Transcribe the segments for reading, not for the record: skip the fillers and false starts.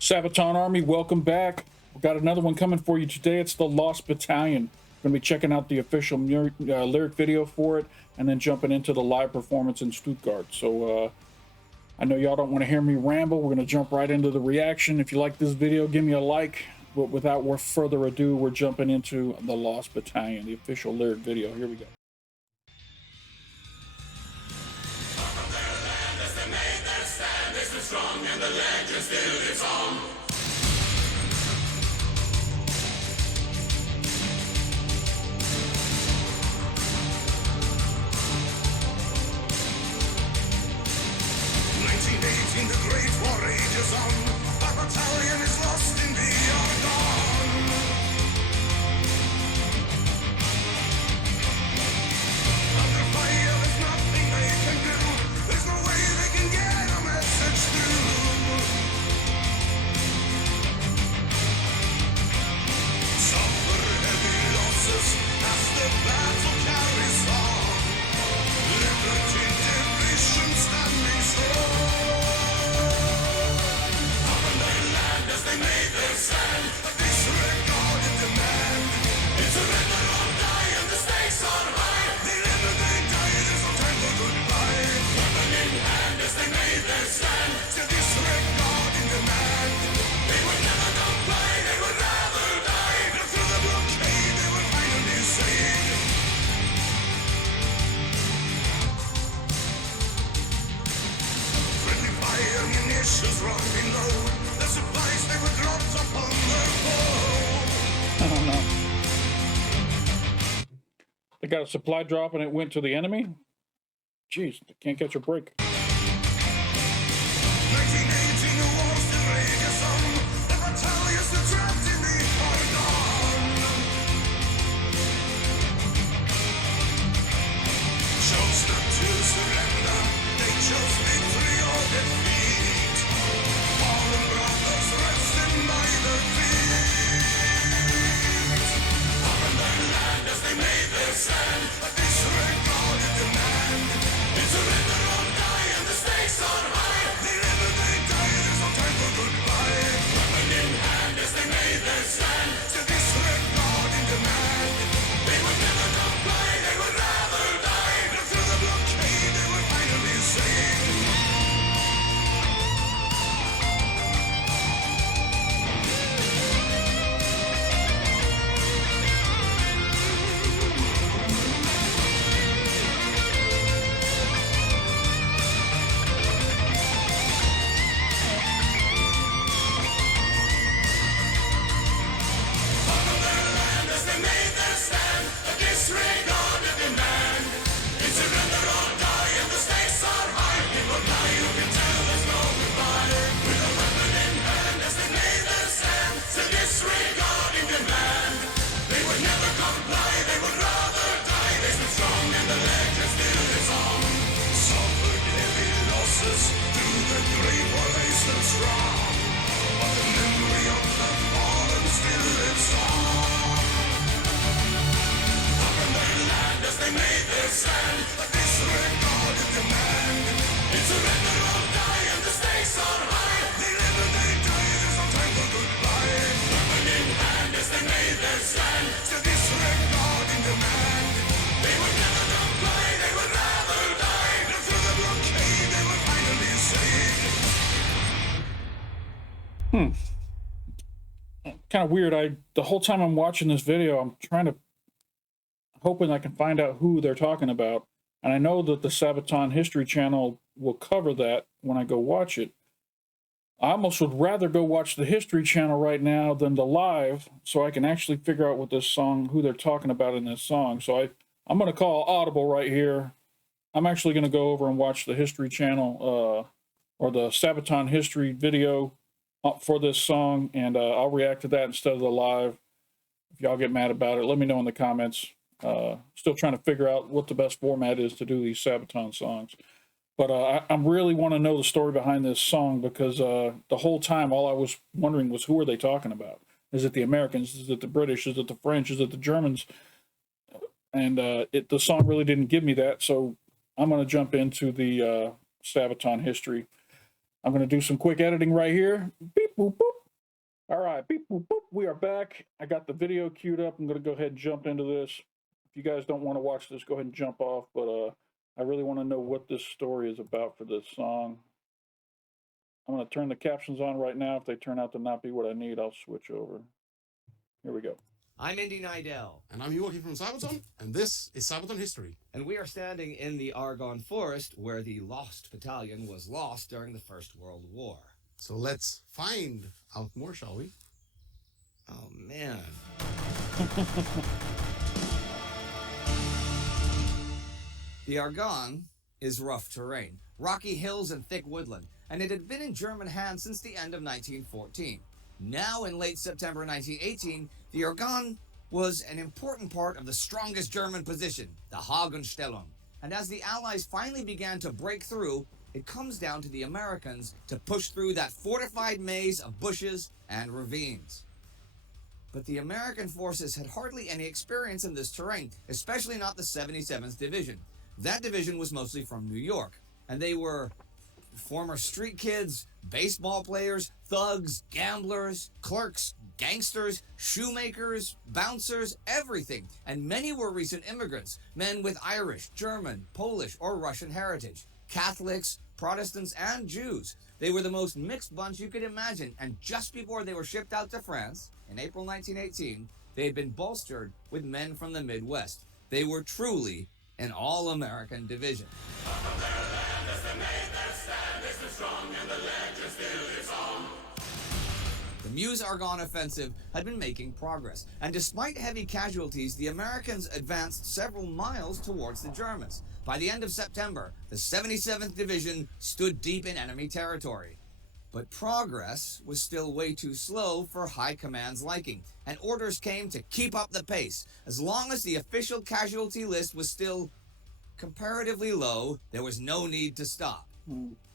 Sabaton Army, welcome back. We've got another one coming for you today. It's the Lost Battalion. We're going to be checking out the official lyric video for it and then jumping into the live performance in Stuttgart. So I know y'all don't want to hear me ramble. We're going to jump right into the reaction. If you like this video, give me a like. But without further ado, we're jumping into the Lost Battalion, the official lyric video. Here we go. Strong and the legend still lives on. 1918, the Great War rages on. Our battalion is lost in the Argonne. Under fire, there's nothing they can do. There's no way they can get a message through. Suffer heavy losses as the battle carries on. Liberty division standing strong. Up in their land as they made their stand, a disregarded demand. It's surrender or die and the stakes are high. They live and they die, there's no time for goodbye. Weapon in hand as they made their stand, still disregarding demand. They would never comply, they would rather die. But through the blockade they were finally saved. Friendly fire munitions running low. The supplies they were dropped upon their foe. I don't know. They got a supply drop and it went to the enemy? Jeez, they can't catch a break. 1918, the war still rages on. The battalions are trapped in the Argonne. Chose not to surrender. They chose victory or defeat. Fallen brothers resting by their feet. Up in their land as they made their stand, a disregarded demand. It's surrender or die and the stakes are high. They live and they die, there's no time for goodbye. Weapon in hand as they made their stand, still disregarding demand. They would never comply, they would rather die. But through the blockade they were finally saved. Up on their land as they made their stand, a disregarded demand. It's surrender or die and the stakes are high. People die, you can tell there's no goodbye. With a weapon in hand as they made their stand, still disregarding demand. They would never comply, they would rather die. They stood strong and the legend still lives on. Suffered heavy losses through the Great War, they stood strong. But the memory of the fallen still lives on. Up in their land as they made their stand, a disregarded demand. It's surrender or die and the stakes are high. They live and they die, there's no time for goodbye. Weapon in hand as they made their stand, still disregarding demand. They would never comply, they would rather die. But through the blockade they were finally saved. Kind of weird. The whole time I'm watching this video, I'm hoping I can find out who they're talking about. And I know that the Sabaton History channel will cover that when I go watch it. I almost would rather go watch the History channel right now than the live, so I can actually figure out what this song, who they're talking about in this song. So I'm going to call audible right here. I'm actually going to go over and watch the History channel or the Sabaton History video for this song, and I'll react to that instead of the live. If y'all get mad about it, let me know in the comments. Still trying to figure out what the best format is to do these Sabaton songs. But I really want to know the story behind this song, because the whole time all I was wondering was, who are they talking about? Is it the Americans? Is it the British? Is it the French? Is it the Germans? And the song really didn't give me that, so I'm going to jump into the Sabaton history. I'm going to do some quick editing right here. Beep. boop, boop. All right, beep, boop, boop. We are back. I got the video queued up. I'm going to go ahead and jump into this. If you guys don't want to watch this, go ahead and jump off. But I really want to know what this story is about for this song. I'm going to turn the captions on right now. If they turn out to not be what I need, I'll switch over. Here we go. I'm Indy Nidell. And I'm Joachim from Sabaton, and this is Sabaton History. And we are standing in the Argonne Forest where the Lost Battalion was lost during the First World War. So let's find out more, shall we? Oh, man. The Argonne is rough terrain, rocky hills and thick woodland, and it had been in German hands since the end of 1914. Now, in late September 1918, the Argonne was an important part of the strongest German position, the Hagenstellung. And as the Allies finally began to break through, it comes down to the Americans to push through that fortified maze of bushes and ravines. But the American forces had hardly any experience in this terrain, especially not the 77th Division. That division was mostly from New York, and they were former street kids, baseball players, thugs, gamblers, clerks, gangsters, shoemakers, bouncers, everything. And many were recent immigrants, men with Irish, German, Polish, or Russian heritage, Catholics, Protestants, and Jews. They were the most mixed bunch you could imagine, and just before they were shipped out to France, in April 1918, they had been bolstered with men from the Midwest. They were truly an all-American division. The Meuse-Argonne offensive had been making progress, and despite heavy casualties, the Americans advanced several miles towards the Germans. By the end of September, the 77th Division stood deep in enemy territory. But progress was still way too slow for High Command's liking, and orders came to keep up the pace. As long as the official casualty list was still comparatively low, there was no need to stop.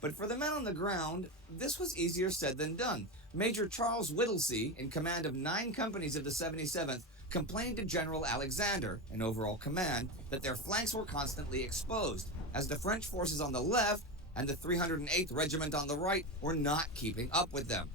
But for the men on the ground, this was easier said than done. Major Charles Whittlesey, in command of 9 companies of the 77th, complained to General Alexander, in overall command, that their flanks were constantly exposed, as the French forces on the left and the 308th Regiment on the right were not keeping up with them.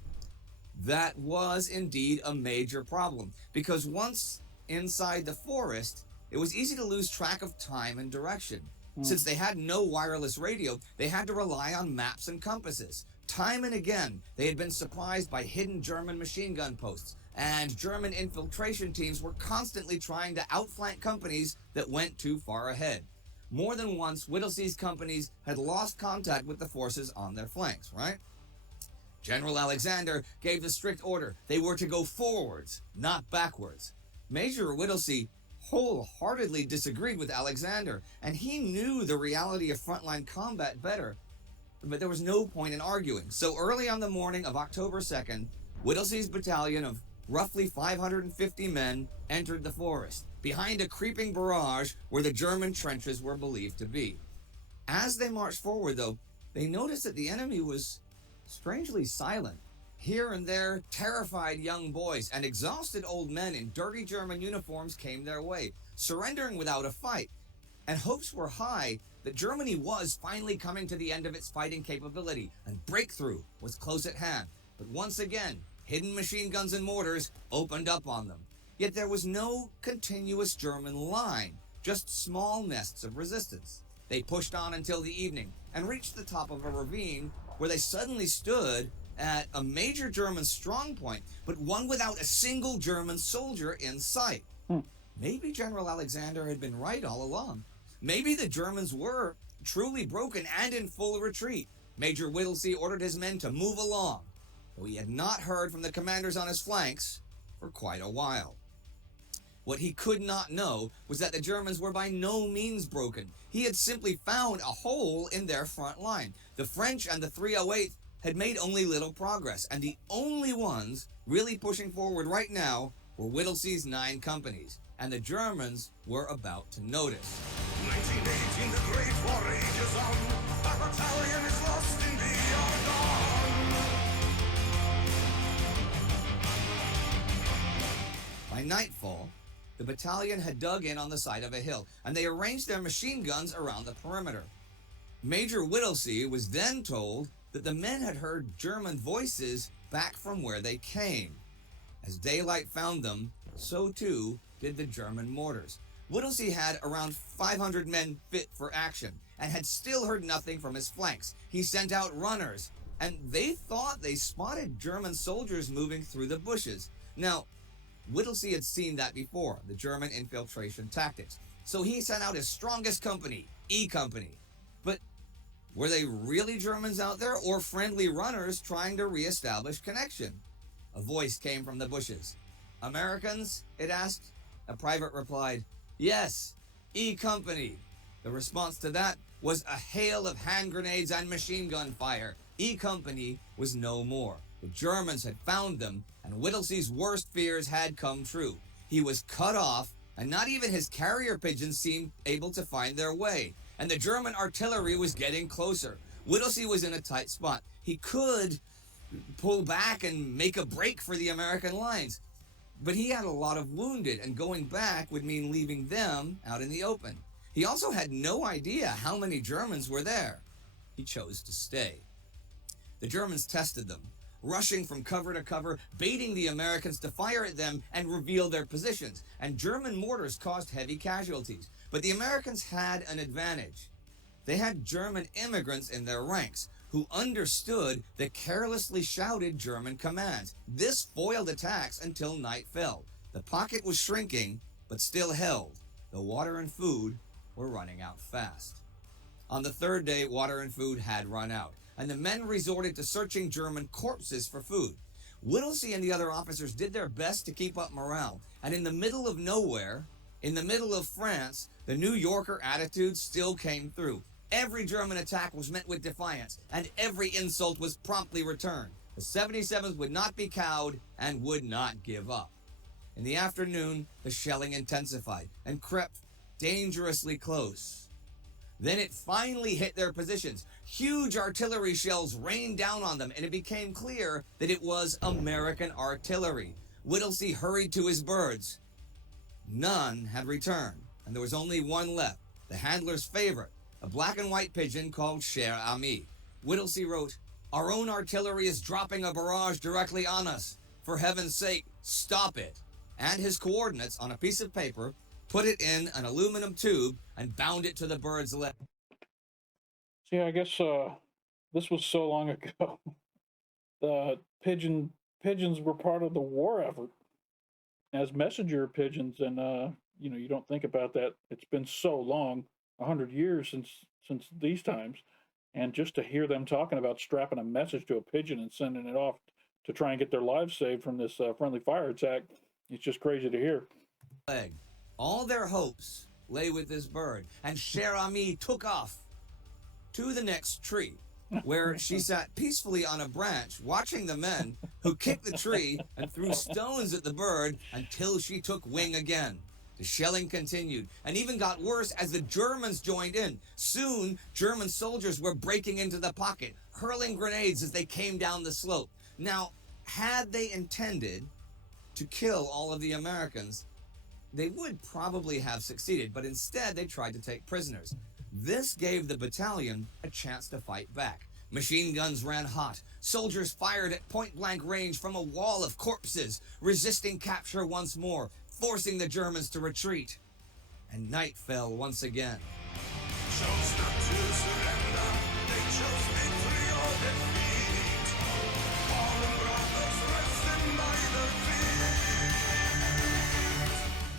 That was indeed a major problem, because once inside the forest, it was easy to lose track of time and direction. Since they had no wireless radio, they had to rely on maps and compasses. Time and again, they had been surprised by hidden German machine gun posts, and German infiltration teams were constantly trying to outflank companies that went too far ahead. More than once, Whittlesey's companies had lost contact with the forces on their flanks, right? General Alexander gave the strict order they were to go forwards, not backwards. Major Whittlesey wholeheartedly disagreed with Alexander, and he knew the reality of frontline combat better. But there was no point in arguing. So early on the morning of October 2nd, Whittlesey's battalion of roughly 550 men entered the forest, behind a creeping barrage where the German trenches were believed to be. As they marched forward, though, they noticed that the enemy was strangely silent. Here and there, terrified young boys and exhausted old men in dirty German uniforms came their way, surrendering without a fight. And hopes were high that Germany was finally coming to the end of its fighting capability, and breakthrough was close at hand. But once again, hidden machine guns and mortars opened up on them. Yet there was no continuous German line, just small nests of resistance. They pushed on until the evening and reached the top of a ravine where they suddenly stood at a major German strongpoint, but one without a single German soldier in sight. Maybe General Alexander had been right all along. Maybe the Germans were truly broken and in full retreat. Major Whittlesey ordered his men to move along, though he had not heard from the commanders on his flanks for quite a while. What he could not know was that the Germans were by no means broken. He had simply found a hole in their front line. The French and the 308th had made only little progress, and the only ones really pushing forward right now were Whittlesey's 9 companies, and the Germans were about to notice. 1918, the great war rages on. Our battalion is lost in the Argonne. By nightfall, the battalion had dug in on the side of a hill, and they arranged their machine guns around the perimeter. Major Whittlesey was then told that the men had heard German voices back from where they came. As daylight found them, so too did the German mortars. Whittlesey had around 500 men fit for action and had still heard nothing from his flanks. He sent out runners, and they thought they spotted German soldiers moving through the bushes. Now, Whittlesey had seen that before, the German infiltration tactics. So he sent out his strongest company, E Company. But were they really Germans out there or friendly runners trying to reestablish connection? A voice came from the bushes. "Americans?" it asked. A private replied, "Yes, E Company." The response to that was a hail of hand grenades and machine gun fire. E Company was no more. The Germans had found them, and Whittlesey's worst fears had come true. He was cut off, and not even his carrier pigeons seemed able to find their way. And the German artillery was getting closer. Whittlesey was in a tight spot. He could pull back and make a break for the American lines, but he had a lot of wounded, and going back would mean leaving them out in the open. He also had no idea how many Germans were there. He chose to stay. The Germans tested them, rushing from cover to cover, baiting the Americans to fire at them and reveal their positions, and German mortars caused heavy casualties. But the Americans had an advantage. They had German immigrants in their ranks who understood the carelessly shouted German commands. This foiled attacks until night fell. The pocket was shrinking, but still held. The water and food were running out fast. On the third day, water and food had run out, and the men resorted to searching German corpses for food. Whittlesey and the other officers did their best to keep up morale, and in the middle of nowhere, in the middle of France, the New Yorker attitude still came through. Every German attack was met with defiance, and every insult was promptly returned. The 77th would not be cowed and would not give up. In the afternoon, the shelling intensified and crept dangerously close. Then it finally hit their positions. Huge artillery shells rained down on them, and it became clear that it was American artillery. Whittlesey hurried to his birds. None had returned, and there was only one left, the handler's favorite, a black and white pigeon called Cher Ami. Whittlesey wrote, "Our own artillery is dropping a barrage directly on us. For heaven's sake, stop it." And his coordinates on a piece of paper, put it in an aluminum tube, and bound it to the bird's leg. See, I guess this was so long ago. The pigeons were part of the war effort as messenger pigeons, and you don't think about that. It's been so long, 100 years since these times, and just to hear them talking about strapping a message to a pigeon and sending it off to try and get their lives saved from this friendly fire attack, it's just crazy to hear. All their hopes lay with this bird, and Cher Ami took off to the next tree, where she sat peacefully on a branch, watching the men who kicked the tree and threw stones at the bird until she took wing again. The shelling continued and even got worse as the Germans joined in. Soon, German soldiers were breaking into the pocket, hurling grenades as they came down the slope. Now, had they intended to kill all of the Americans, they would probably have succeeded, but instead they tried to take prisoners. This gave the battalion a chance to fight back. Machine guns ran hot. Soldiers fired at point-blank range from a wall of corpses, resisting capture once more, forcing the Germans to retreat. And night fell once again. Chose not to surrender. They chose victory or defeat. Fallen brothers resting by their feet.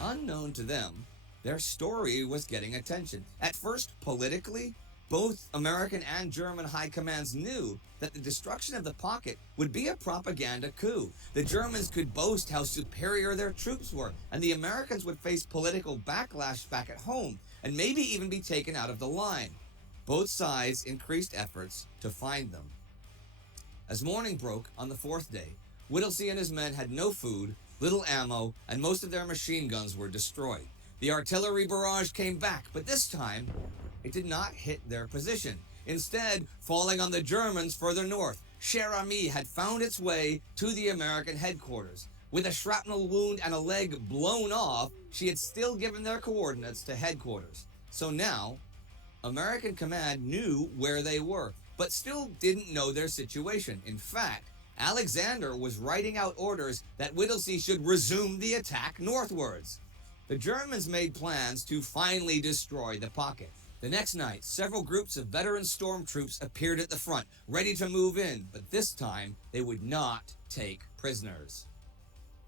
Unknown to them, their story was getting attention. At first, politically, both American and German high commands knew that the destruction of the pocket would be a propaganda coup. The Germans could boast how superior their troops were, and the Americans would face political backlash back at home, and maybe even be taken out of the line. Both sides increased efforts to find them. As morning broke on the fourth day, Whittlesey and his men had no food, little ammo, and most of their machine guns were destroyed. The artillery barrage came back, but this time, it did not hit their position. Instead, falling on the Germans further north, Cher Ami had found its way to the American headquarters. With a shrapnel wound and a leg blown off, she had still given their coordinates to headquarters. So now, American command knew where they were, but still didn't know their situation. In fact, Alexander was writing out orders that Whittlesey should resume the attack northwards. The Germans made plans to finally destroy the pocket. The next night, several groups of veteran stormtroops appeared at the front, ready to move in, but this time they would not take prisoners.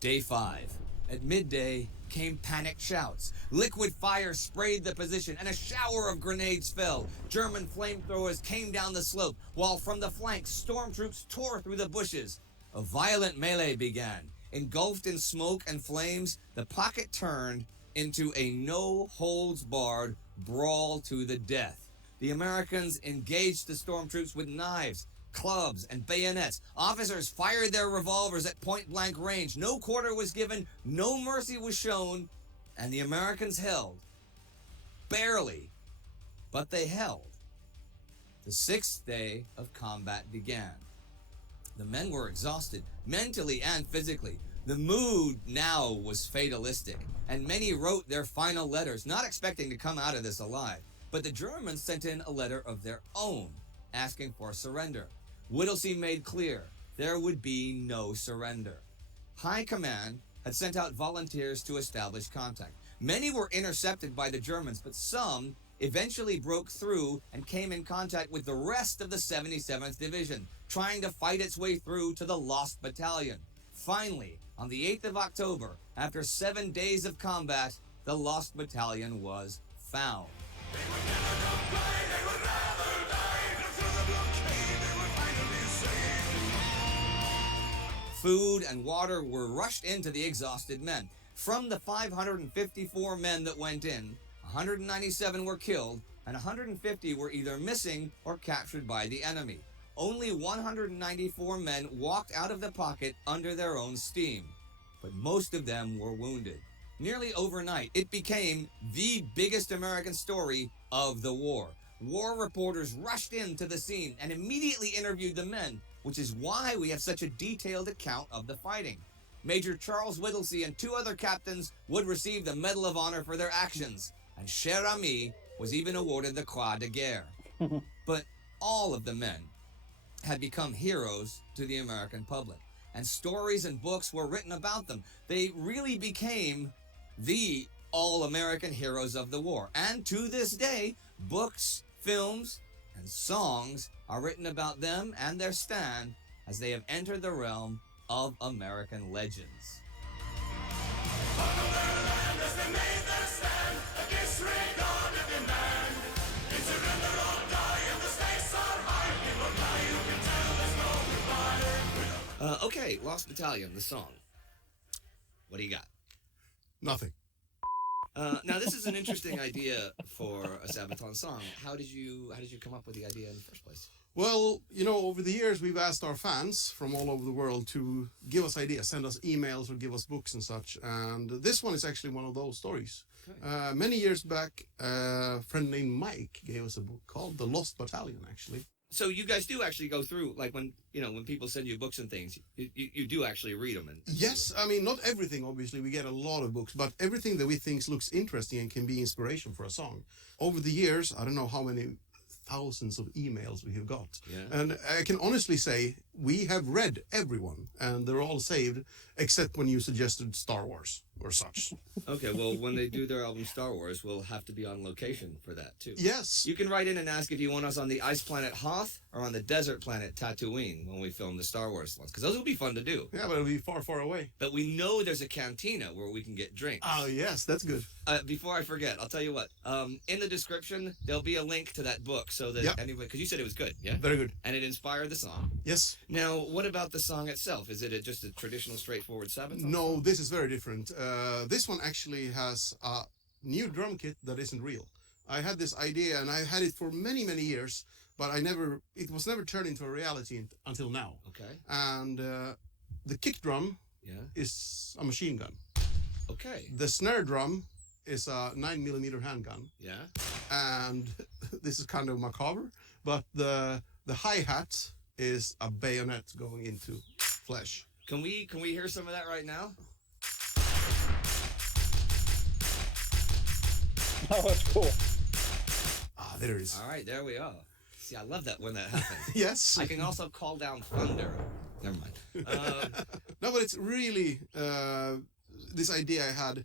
Day 5. At midday came panicked shouts. Liquid fire sprayed the position, and a shower of grenades fell. German flamethrowers came down the slope, while from the flanks, stormtroops tore through the bushes. A violent melee began. Engulfed in smoke and flames, the pocket turned into a no-holds-barred brawl to the death. The Americans engaged the stormtroops with knives, clubs, and bayonets. Officers fired their revolvers at point-blank range. No quarter was given, no mercy was shown, and the Americans held. Barely, but they held. The 6th day of combat began. The men were exhausted, mentally and physically. The mood now was fatalistic, and many wrote their final letters, not expecting to come out of this alive. But the Germans sent in a letter of their own, asking for surrender. Whittlesey made clear there would be no surrender. High Command had sent out volunteers to establish contact. Many were intercepted by the Germans, but some eventually broke through and came in contact with the rest of the 77th Division, trying to fight its way through to the Lost Battalion. Finally, on the 8th of October, after 7 days of combat, the Lost Battalion was found. Food and water were rushed into the exhausted men. From the 554 men that went in, 197 were killed, and 150 were either missing or captured by the enemy. Only 194 men walked out of the pocket under their own steam, but most of them were wounded. Nearly overnight, it became the biggest American story of the war. War reporters rushed into the scene and immediately interviewed the men, which is why we have such a detailed account of the fighting. Major Charles Whittlesey and 2 other captains would receive the Medal of Honor for their actions, and Cher Ami was even awarded the Croix de Guerre. But all of the men had become heroes to the American public, and stories and books were written about them. They really became the all-American heroes of the war. And to this day, books, films, and songs are written about them and their stand as they have entered the realm of American legends. Okay, Lost Battalion, the song. What do you got? Nothing. Now, this is an interesting idea for a Sabaton song. How did you come up with the idea in the first place? Well, you know, over the years, we've asked our fans from all over the world to give us ideas, send us emails or give us books and such. And this one is actually one of those stories. Okay. Many years back, a friend named Mike gave us a book called The Lost Battalion, actually. So you guys do actually go through, like when people send you books and things, you do actually read them. Yes, I mean, not everything, obviously. We get a lot of books, but everything that we think looks interesting and can be inspiration for a song. Over the years, I don't know how many thousands of emails we have got. Yeah. And I can honestly say we have read everyone, and they're all saved, except when you suggested Star Wars or such. Okay, well, when they do their album Star Wars, we'll have to be on location for that, too. Yes. You can write in and ask if you want us on the ice planet Hoth or on the desert planet Tatooine when we film the Star Wars ones, because those will be fun to do. Yeah, but it'll be far, far away. But we know there's a cantina where we can get drinks. Oh, yes, that's good. Before I forget, I'll tell you what. In the description, there'll be a link to that book so that anybody, because you said it was good, yeah? Very good. And it inspired the song. Yes. Now, what about the song itself? Is it just a traditional, straightforward Sabaton? No, this is very different. This one actually has a new drum kit that isn't real. I had this idea, and I had it for many, many years, but it was never turned into a reality until now. Okay. And the kick drum Yeah. is a machine gun. Okay. The snare drum is a 9mm handgun, Yeah. and this is kind of macabre, but the hi-hat is a bayonet going into flesh. Can we hear some of that right now? Oh, that's cool. Ah, there it is. All right, there we are. See, I love that when that happens. Yes. I can also call down thunder Never mind. No, but it's really this idea I had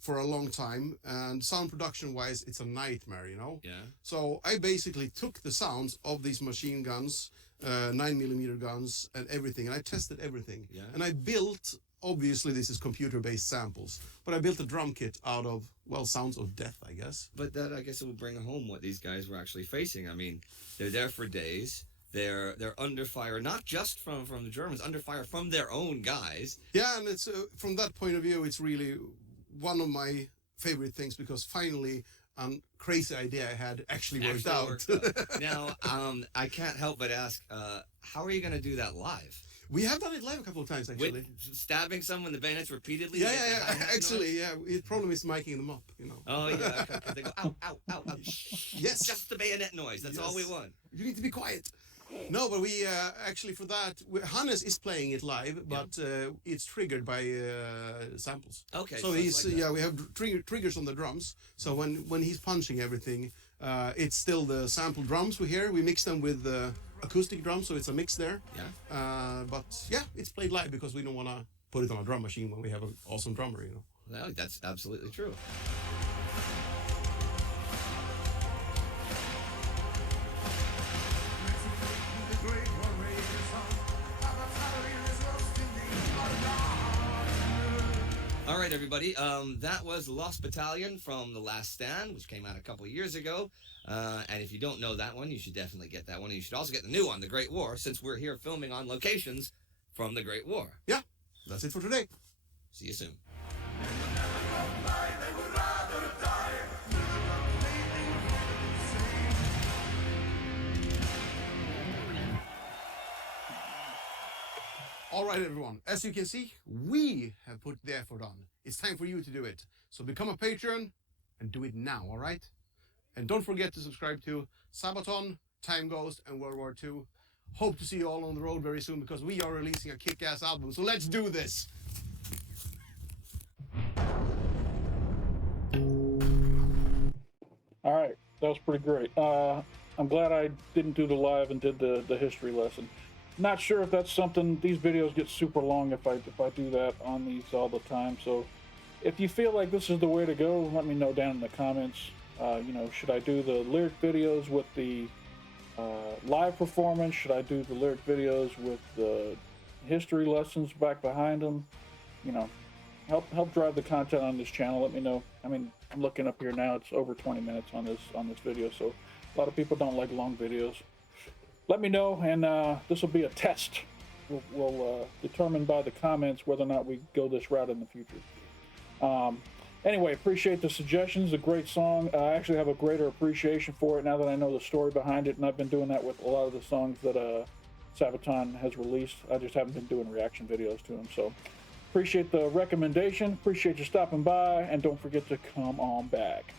for a long time, and sound production wise, it's a nightmare, you know? Yeah. So I basically took the sounds of these machine guns, 9mm guns, and everything, and I tested everything. Yeah. And I built, obviously this is computer-based samples, but I built a drum kit out of, well, sounds of death, I guess. But that, I guess, it will bring home what these guys were actually facing. I mean, they're there for days. They're under fire, not just from the Germans, under fire from their own guys. Yeah, and it's from that point of view, it's really one of my favorite things, because finally a crazy idea I had actually worked out. Now, I can't help but ask, how are you going to do that live? We have done it live a couple of times, actually. With stabbing someone in the bayonets repeatedly? Yeah. Actually, yeah. The problem is miking them up, you know. Oh, yeah. They go, ow, ow, ow, ow. Yes. Just the bayonet noise. That's all we want. You need to be quiet. No, but we actually for that, Hannes is playing it live, but it's triggered by samples. Okay. So he's like we have triggers on the drums. So when he's punching everything, it's still the sample drums we hear. We mix them with acoustic drums, so it's a mix there. Yeah. But yeah, it's played live because we don't want to put it on a drum machine when we have an awesome drummer, you know. Well, that's absolutely true. The great warrior song. Our battalion is lost in the Argonne. All right, everybody. That was Lost Battalion from The Last Stand, which came out a couple of years ago. And if you don't know that one, you should definitely get that one. And you should also get the new one, The Great War, since we're here filming on locations from the Great War. Yeah, that's it for today. See you soon. All right, everyone. As you can see, we have put the effort on. It's time for you to do it. So become a patron and do it now, all right? And don't forget to subscribe to Sabaton, Time Ghost, and World War II. Hope to see you all on the road very soon, because we are releasing a kick-ass album. So let's do this. All right, that was pretty great. I'm glad I didn't do the live and did the history lesson. Not sure if that's something, these videos get super long if I do that on these all the time. So if you feel like this is the way to go, let me know down in the comments. You know, should I do the lyric videos with the live performance? Should I do the lyric videos with the history lessons back behind them? You know, help drive the content on this channel. Let me know. I mean, I'm looking up here now, it's over 20 minutes on this video, so a lot of people don't like long videos. Let me know, and this will be a test. We'll determine by the comments whether or not we go this route in the future. Anyway, appreciate the suggestions. A great song. I actually have a greater appreciation for it now that I know the story behind it, and I've been doing that with a lot of the songs that Sabaton has released. I just haven't been doing reaction videos to them. So appreciate the recommendation. Appreciate you stopping by, and don't forget to come on back.